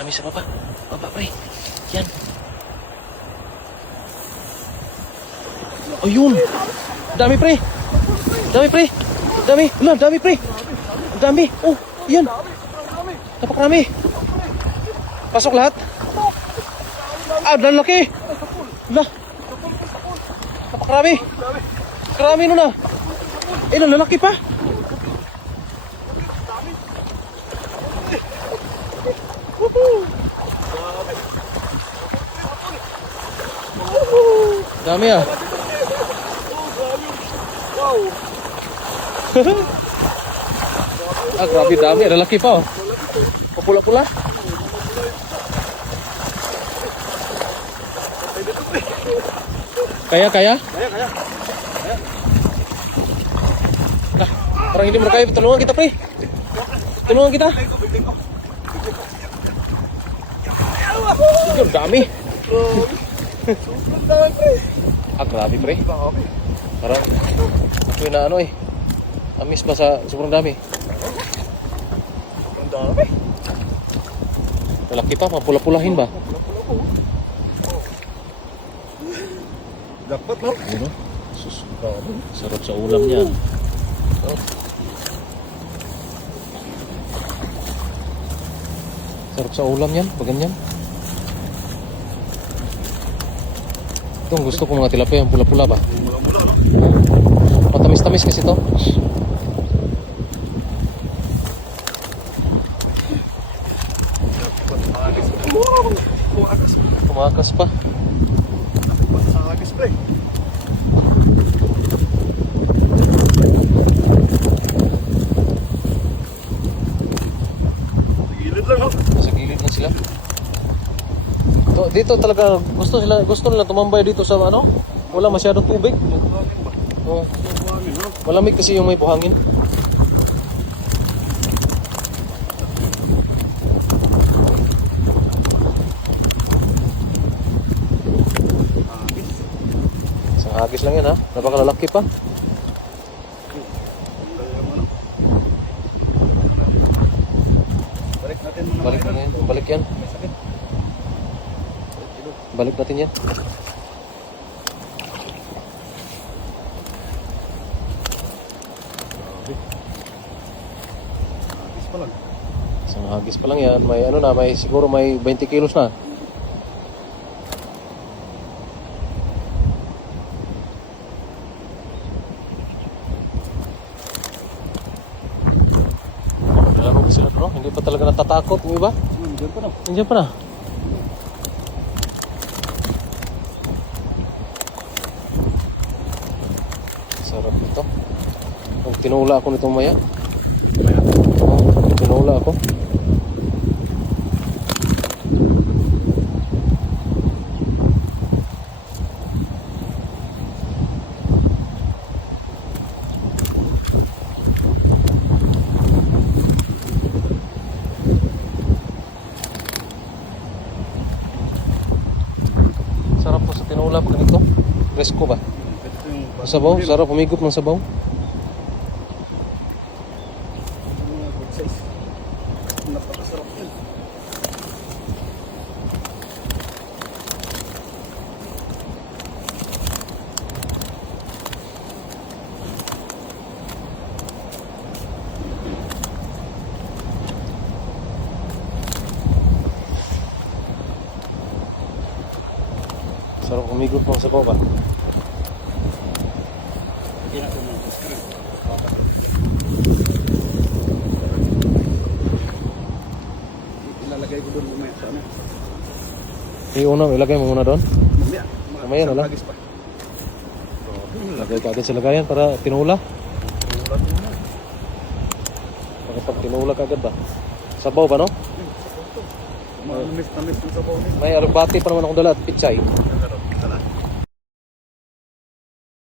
Kami sa baba. Baba, pre. Yan. Ayun. Dami, pre. Dami, pre. Dami. Wala, dami, pre. Dami. Oh, yan. Napakarami. Pasok lahat. Ah, dan laki. Wala. Napakarami. Karami nun ah. Eh, lalaki pa. Dami ah. Wow. Ah, grabe dami. Lalaki pa oh. Papula-pula. Kaya? Kaya. Nah, parang hindi mo na kaya. Tulungan kita, pre. Tulungan kita. Ang dami. Sobrang dami, pre. Ah, grabe, pre. Dami. Parang ito na ano eh. Amis ba sa sobrang dami? Sobrang dami. Lalaki pa, mapula-pulahin ba? Dapat no? Ano? Sus, sarap sa ulam yan. Oh. Sarap sa ulam yan, pag ganyan. Itong gusto ko mga tilapia, yung pula-pula ba? Mula-mula, no? Matamis-tamis kasi to. Kumakas pa. Agis, pre. Gilid lang, no? Nasa gilid na sila. Dito talaga gusto nila tumambay dito sa ano? Wala masyadong tubig. Buhangin ba? Oh, Buhangin, no? malamig kasi yung may buhangin. Agis. Isang hagis lang yan ha. Napakalalaki pa. Ang galing naman, no? Balik natin mga Balik na yan. Balik yan. May sakit. Balik natin yan. Agis pa lang. Isang hagis pa lang yan. May ano na, may siguro may 20 kilos na. Nalaro ba sila no? Hindi pa talaga natatakot yung iba. Diyan pa, no? Nandiyan pa na. Sarap nito. Pag tinula ako nitong maya. Tinula ako. Sarap po sa tinula pag ganito. Presko ba? Ito yung Sabaw, sarap humigop ng sabaw. mga good size. Napakasarap yun. Sarap humigop ng sabaw ba? Hindi na ito mag-screen. Ilalagay ko doon mamaya sa ano. Ilagay mo muna doon. Mamaya. Mamaya na lang. Agis pa. Lagay ka agad sa lagayan para tinula. Ulat mo na. Pag tinula ka agad ba? Sabaw ba no? Manamis-namis yung sabaw niya. May alugbati pa naman akong dala at pitsay.